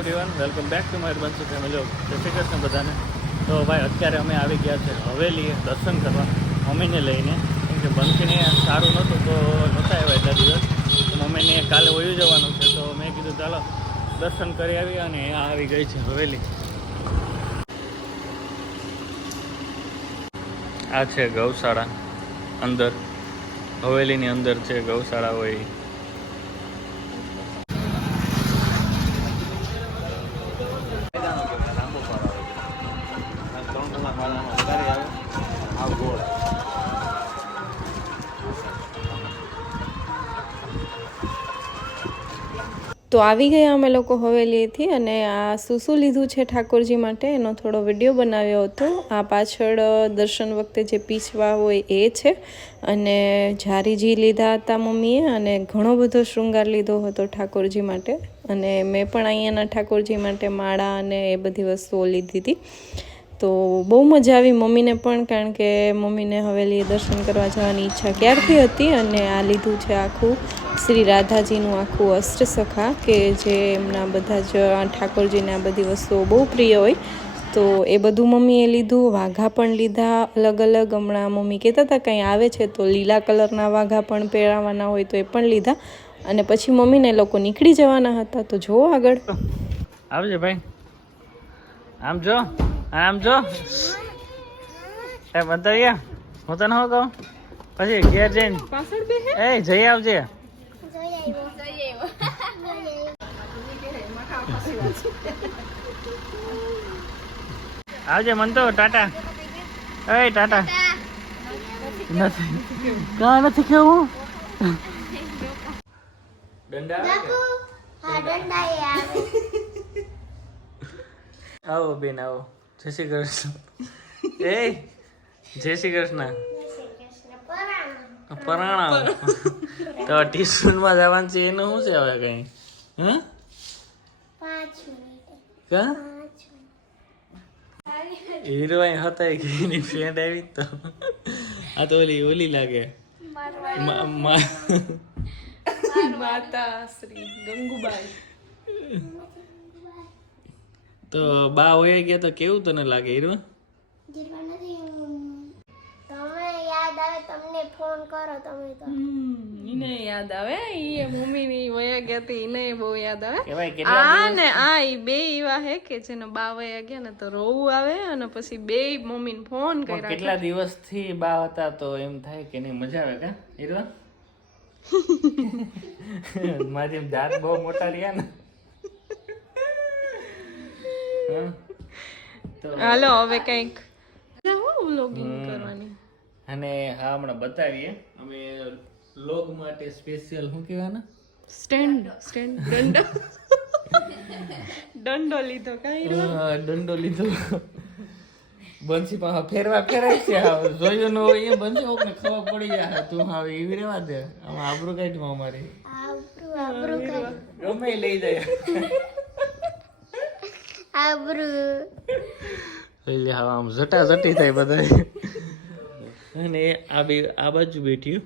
Everyone welcome back to મારી બંસી family જય શ્રી કૃષ્ણ બધાને. તો ભાઈ, અત્યારે અમે આવી ગયા છે હવેલીએ દર્શન કરવા, મમ્મીને લઈને. કેમ કે બંસીને સારું નહોતું, તો નહોતા આવ્યા એટલા દિવસ. તો મમ્મીને કાલે વયું જવાનું છે, તો મેં કીધું, ચાલો, દર્શન કરી આવી અને આ આવી ગઈ છે હવેલી. આ છે ગૌશાળા અંદર. હવેલીની અંદર છે ગૌશાળા હોય તો આવી ગયા અમે લોકો હવેલીએથી અને આ શું શું લીધું છે ઠાકોરજી માટે. એનો થોડો વીડિયો બનાવ્યો હતો. આ પાછળ દર્શન વખતે જે પીછવા હોય એ છે. અને જારીજી લીધા હતા મમ્મીએ અને ઘણો બધો શૃંગાર લીધો હતો ઠાકોરજી માટે. અને મેં પણ અહીંયાના ઠાકોરજી માટે માળા અને એ બધી વસ્તુઓ લીધી હતી. તો બહુ મજા આવી મમ્મીને પણ, કારણ કે મમ્મીને હવેલીએ દર્શન કરવા જવાની ઈચ્છા ક્યારથી હતી અને આ લીધું છે આખું શ્રી રાધાજીનું આખું અષ્ટસખા, કે જે એમના બધા જ ઠાકોરજીને આ બધી વસ્તુઓ બહુ પ્રિય હોય. તો એ બધું મમ્મીએ લીધું, વાઘા પણ લીધા અલગ અલગ હમણાં મમ્મી કહેતા હતા, કંઈ આવે છે તો લીલા કલરના વાઘા પણ પહેરાવાના હોય તો એ પણ લીધા. અને પછી મમ્મીને લોકો નીકળી જવાના હતા. તો જુઓ આગળ. આવજે ભાઈ. આમ જો. આમ જો. એ બતાવ્યા હું તને શું કહું? પછી ઘેર જઈને. એ જઈ આવજે. આવજે મન તો ટાટા. એ ટાટા. નથી. કા નથી કેવું ડંડા આવો બેન આવો. જય શ્રી કૃષ્ણ. એ જય શ્રી કૃષ્ણ. પરાણા તો ટ્યુશનમાં જવાનું છે એનું શું છે હવે કઈ? હં? કા? હીરોઈન હતા કે એની ફ્રેન્ડ આવી તો. આ તો ઓલી ઓલી લાગે. માતા શ્રી ગંગુબાઈ. તો બા હોય ગયા તો કેવું તને લાગે હીરો? તમે યાદ આવે તમને ફોન કરો તમે તો. એને યાદ આવે? ઈ મમ્મી ની વયા ગયા હતી એને બહુ યાદ આવે. કેટલા આ ને આ ઈ બે એવા હે કે જેને બા વયા ગયા ને તો રોવું આવે અને પછી બે મમ્મી ને ફોન કર્યા કેટલા દિવસથી બા હતા તો એમ થાય કે નહીં મજા આવે કા હીરો? મારી દાંત બહુ મોટા રહ્યા ને? તો હાલો હવે કંઈક. વ્લોગિંગ કરવાની? અને હા હમણાં બતાવીએ. અમે લોગ માટે સ્પેશિયલ શું કહેવાના સ્ટેન્ડ સ્ટેન્ડ દંડો. દંડો લીધો કઈ દંડો લીધો. બંસી પાસે ફેરવા ફેરાય છે હવે. જોયું ન હોય એ બંસી કોકને ખબર પડી જાય. તું હવે એવી રેવા દે. આમાં આબરૂ કાઢમાં અમારી. આબરૂ આબરૂ ગમે લઈ જાય. આબરૂ આમ જટા જટી થાય બધા અને આ બે આ બાજુ બેઠ્યું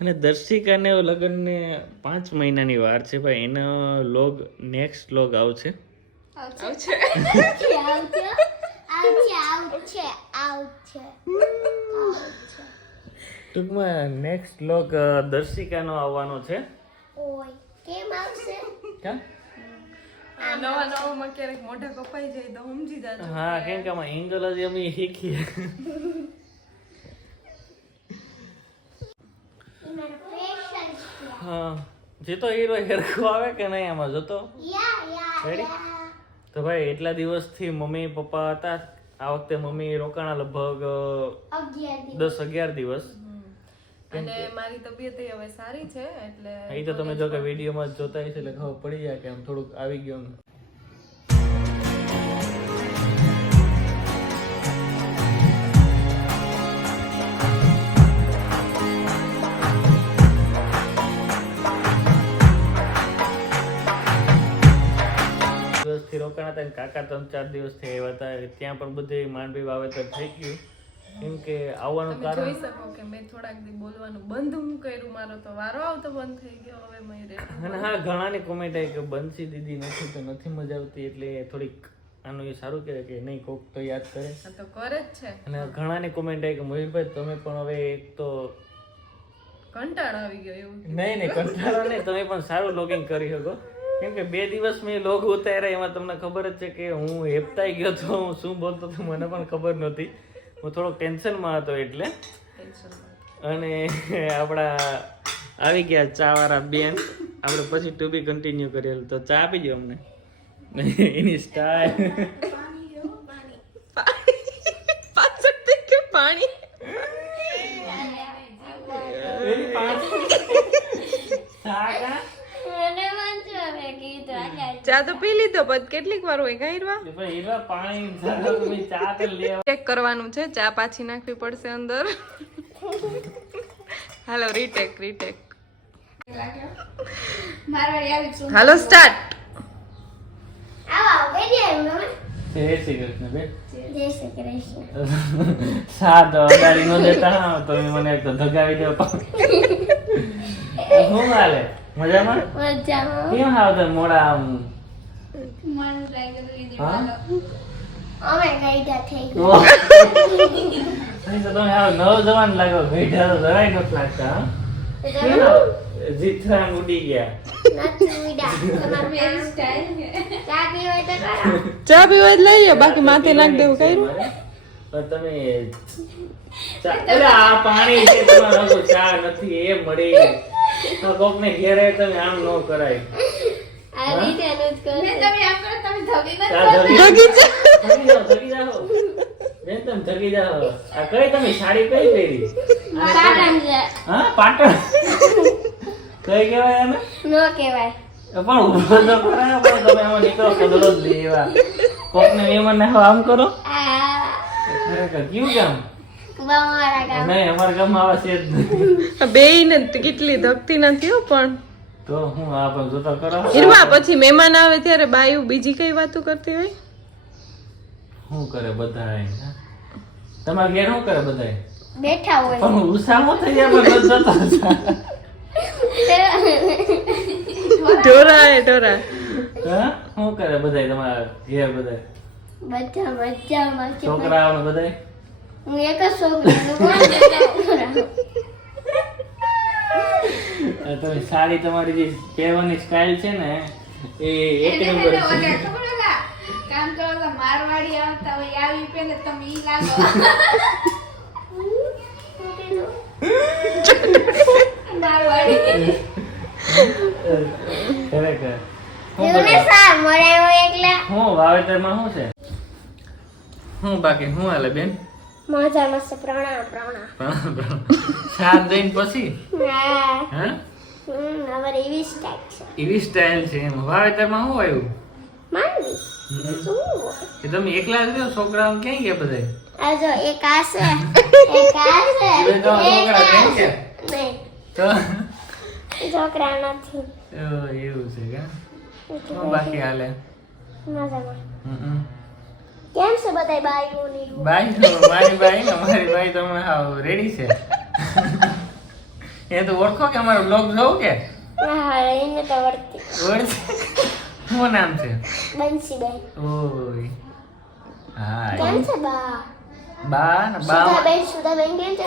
અને દર્શિકાને લગ્નને પાંચ મહિનાની વાર છે ભાઈ. એનો લોગ નેક્સ્ટ લોગ આવશે. આવશે? આવશે. આવશે આવશે. આવશે ટૂંકમાં નેક્સ્ટ લોગ દર્શિકાનો આવવાનો છે. ઓય કેમ આવશે? કા? નવા નવામાં ક્યારેક મોઢા કપાઈ જાય તો સમજી જાજો હા કેમ કે આમાં એંગલ જ અમે શીખીએ. હા જે તો હીરો હેરખો આવે કે નહીં આમાં? જતો? તો ભાઈ એટલા દિવસથી મમ્મી પપ્પા હતા. આ વખતે મમ્મી રોકાણા લગભગ દસ અગિયાર દિવસ. અને મારી તબિયત હવે સારી છે એટલે એ તો તમે જો કે વિડીયોમાં જોતા હશે એટલે ખબર પડી જાય કે આમ થોડુંક આવી ગયું. દિવસથી રોકાણા હતા કાકા ત્રણ ચાર દિવસથી આવ્યા હતા ત્યાં પણ બધે માંડવી વાવેતર થઈ ગયું કેમ કે આવવાનું કારણ? જોઈ શકો કે મેં થોડાક દી બોલવાનું બંધ હું કર્યું મારો તો વારો આવતો બંધ થઈ ગયો હવે મેં અને હા ઘણાની કોમેન્ટ આવી કે બંસી દીદી નથી તો નથી મજા આવતી એટલે થોડીક આનું એ સારું કહેવાય કે નહીં કોક તો યાદ કરે. તો કરે જ છે. અને ઘણાની કોમેન્ટ આવી કે મયુરભાઈ તમે પણ હવે એક તો કંટાળો આવી ગયો એવું નહીં નહીં કંટાળો નહીં તમે પણ સારું લોગિંગ કરી શકો. કેમ કે બે દિવસ મેં લોગ ઉતાર્યા એમાં તમને ખબર જ છે કે હું હેપતાઈ ગયો તો હું શું બોલતો તો મને પણ ખબર નહોતી. હું થોડોક ટેન્શનમાં હતો એટલે. અને આપણા આવી ગયા ચા વાળા બેન. આપણે પછી ટુ બી કન્ટિન્યુ કરેલ તો ચા આપી દો અમને. એની સ્ટાઇલ પાછળ. પાણી એની પાછળ ચા કા મને વાંચો હવે કીધું આજે ચા તો પી લીધો પછી કેટલીક વાર હોય કઈ વા એ પાણી ચા તો લેવા ચેક કરવાનું છે ચા પાછી નાખવી પડશે અંદર. હાલો રીટેક રીટેક હાલો સ્ટાર્ટ અડાડી નો દેતા તો મને એક તો ધગાવી દો. શું હાલે? મજામાં? મજામાં. કેમ હાવ મોડા આમ ઉડી ગયા. ચા પીવી હોય તો કરો. ચા પીવા જ લઈ બાકી માથે નાખ દેવું કર્યું? તમે ચા- અરે આ પાણી છે તમારે ચા નથી એ મળી. તો કોકને ઘેરે તમે આમ ન કરાય. જ કરો. જાઓ, જાઓ. બેન તમે જાઓ. આ કઈ તમે? સાડી કઈ પહેરી? આ પાટણ છે. હા પાટણ? કઈ કહેવાય આને? નો કહેવાય. પણ ઊભો તો કરાય પણ તમે આમાં નીકળો કદડો જ લેવા. કોકને મહેમાનને હવે આમ કરો. આ ખરેખર કયું કામ નહીં અમારા ગામમાં આવા છે જ નહીં. બે ને કેટલી ધકતી નથી હો પણ. તો હું આ પણ જોતા કરો ઈરવા પછી મહેમાન આવે ત્યારે બાયુ બીજી કઈ વાતો કરતી હોય? શું કરે બધા તમારા ઘેર શું કરે બધા બેઠા હોય. પણ ઉસામો થઈ ગયા પણ જતા. ઢોરા એ ઢોરા. હા? શું કરે બધા તમારા ઘેર બધા બધા મજામાં છે. બધા હું એક જ છોકરા? તમે સાડી તમારી જે પહેરવાની સ્ટાઇલ છે ને એ એક નંબર છે. કામ તો મારવાડી આવતા હોય આવી પેલે તમે ઈ લાગો. મારવાડી. ખરેખર. શું એવું ને કરે? સાર મરાયો એકલા શું વાવેતરમાં શું છે? હું બાકી શું હાલે બેન? મજા મસ્ત પ્રણામ પ્રણામ. સાત દઈને પછી? હા. હા? અમારે એવી સ્ટાઈલ છે. એવી સ્ટાઇલ છે એમ. વાવેતરમાં શું આવ્યું? માંડવી? તમે એકલા જ રહ્યો? છોકરાઓ ક્યાં ગયા બધા આજો એક આ છે. એક આ છે. છોકરા ક્યાં? તો? છોકરા નથી. એવું છે કે? બાકી હાલે? મજામાં. કેમ છે બધા બાઈઓની બાઈ બાઈ મારી બાઈ અમારી મારી બાઈ તમે હાવ રેડી છે. એ તો ઓળખો કે અમારો બ્લોગ જોવું કે? હા એને તો શું નામ છે? બંસીબેન. ઓય. હા કેમ છે બા? બા ને બા સુધાબેન સુધાબેન કેમ છે?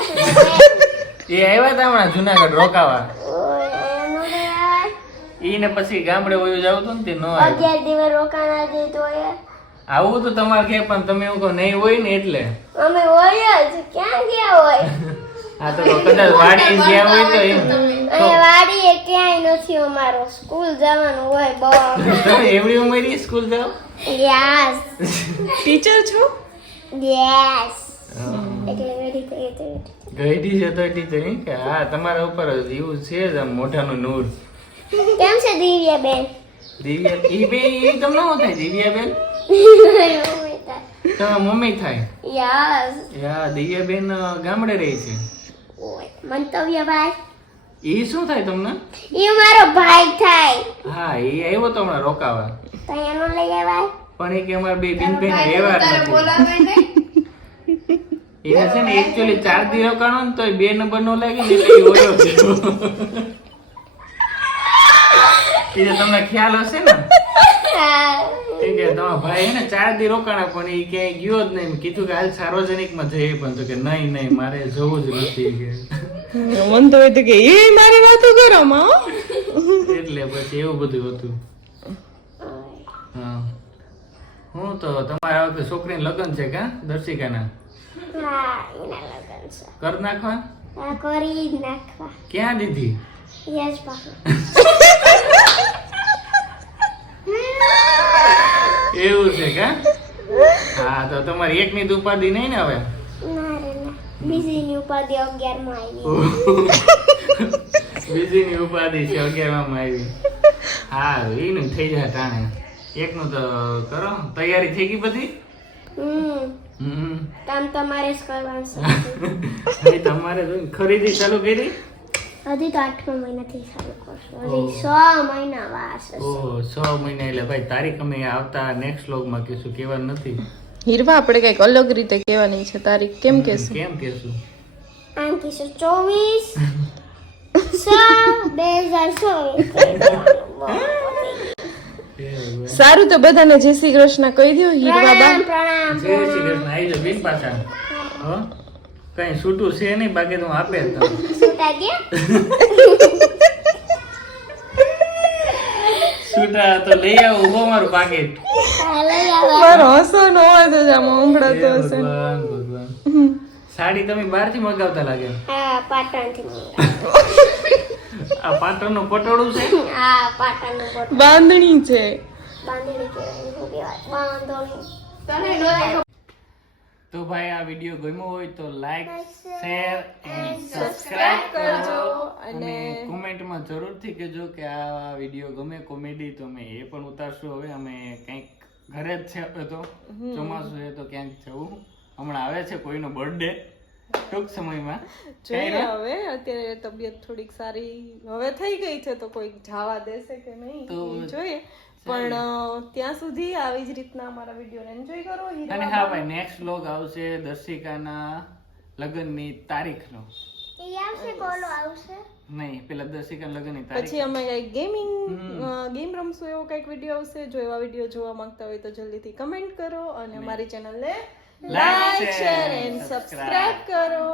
એ આવ્યા હતા હમણાં જુનાગઢ રોકાવા. ઓય એનું તો યાર. ઈ ને પછી ગામડે વયું જાવ તો ને તે ન અગિયાર દિવસ રોકાણા દીધો એ. આવું તો તમારે કે પણ તમે એવું કહો નહીં હોય ને એટલે. અમે હોય જ. ક્યાં ગયા હોય? આ તો કદાચ વાડી ગયા હોય તો એમ. અહીંયા વાડીએ ક્યાંય નથી અમારો. સ્કૂલ જવાનું હોય બસ તમે એવડી ઉંમરે સ્કૂલ જાઓ? યસ ટીચર છો? યસ એટલે વેરી ગઈડી છે તો ટીચર કે હા તમારા ઉપર એવું છે જ આમ મોઢાનું નૂર. કેમ છે દિવ્યા બેન? દિવ્યા ઈ બે ઈ તમને શું થાય દિવ્યા બેન? તમારા મમ્મી થાય? યસ યા દિવ્યા બેન ગામડે રહી છે. મંતવ્ય ભાઈ. એ શું થાય તમને? એ મારો ભાઈ થાય. હા એ આવ્યો તો હમણાં રોકાવા. તો એનો લઈ આવ્યા? પણ એ કે અમારે બે બિન બેન રહેવા તારે નથી. એને છે ને એકચ્યુઅલી ચાર દી રોકાણો ને તોય બે નંબર નો લાગી ને એટલે ગયો. એ તમને ખ્યાલ હશે ને? હા કેમ કે તમારા ભાઈ એને ને ચાર દી રોકાણા પણ એ ક્યાંય ગયો જ નહીં. કીધું કે હાલ સાર્વજનિકમાં જઈએ પણ તો કે નહીં નહીં મારે જવું જ નથી કે. મન તો હોય તો કે એ મારી વાતો કરો માં એટલે પછી એવું બધું હતું. હા. હું તો તમારા આ વખતે છોકરીને લગ્ન છે કા દર્શિકાના? હા એના લગન છે. કર નાખવા? કરી નાખવા. ક્યાં દીધી? યસ પાસે એવું છે કા? હા તો તમારી એકની જ ઉપાધિ નહીં ને હવે? ના ના બીજીની ઉપાધિ અગિયારમાં આવી. બીજીની ઉપાધિ છે અગિયારમાં આવી. હા એનું થઈ જાય ટાણે એકનું તો કરો. તૈયારી થઈ ગઈ બધી? હમ. હમ. કામ તમારે જ કરવાનું છે. તમારે ખરીદી ચાલુ કરી? હજી તો આઠમા મહિનાથી ચાલુ કરશું. હજી છ મહિના વાર ઓહ છ મહિના એટલે ભાઈ તારીખ અમે આવતા નેક્સ્ટ વ્લોગમાં કહીશું કેવા નથી. હીરવા આપણે કંઈક અલગ રીતે કહેવાની છે તારીખ કેમ કહેશું? કેમ કહેશું? આમ કીશું ચોવીસ બે હજાર ચોવીસ સારું તો બધાને જય શ્રી કૃષ્ણ કહી દો હીરવા બા. જય શ્રી કૃષ્ણ આવી જાઓ બિન પાછા. હો? કઈ છૂટું છે નહીં બાકી તો હું આપે તો છૂટા તો લઈ આવો ઊભો મારું પાકેટ. હા, લઈ આવો. મારો હસો નો અવાજ જ આમ સંભળાતો હશે. ભગવાન ભગવાન. સાડી તમે બહારથી મગાવતા લાગે? હા. આ પાટણનું પટોળું છે? હા બાંધણી છે. બાંધણી. તને નો તો ભાઈ આ વીડિયો ગમ્યો હોય તો લાઈક શેર એન્ડ સબસ્ક્રાઇબ કરજો. અને કોમેન્ટમાં જરૂરથી કહેજો કે આ વીડિયો ગમે કોમેડી તો અમે એ પણ ઉતારશું. હવે અમે કંઈક ઘરે જ છે હવે તો. ચોમાસું છે તો ક્યાંક જવું. હમણાં આવે છે કોઈનો બર્થડે ટૂંક સમયમાં. જોઈએ હવે. અત્યારે તબિયત થોડીક સારી. હવે થઈ ગઈ છે તો કોઈક જવા દેશે કે નહીં તો જોઈએ. પણ ત્યાં સુધી આવી જ રીતના અમારા વિડીયોને એન્જોય કરો અને હા ભાઈ નેક્સ્ટ વ્લોગ આવશે દર્શિકાના લગ્નની તારીખનો. એ આવશે કોલો આવશે. નહીં પેલા દર્શિકા લગ્નની તારીખ પછી અમે કઈ ગેમિંગ ગેમ રમશું એવો કંઈક વીડિયો આવશે. જો એવા વીડિયો જોવા માંગતા હોય તો જલ્દીથી કમેન્ટ કરો અને અમારી ચેનલને લાઈક શેર એન્ડ સબસ્ક્રાઇબ કરો.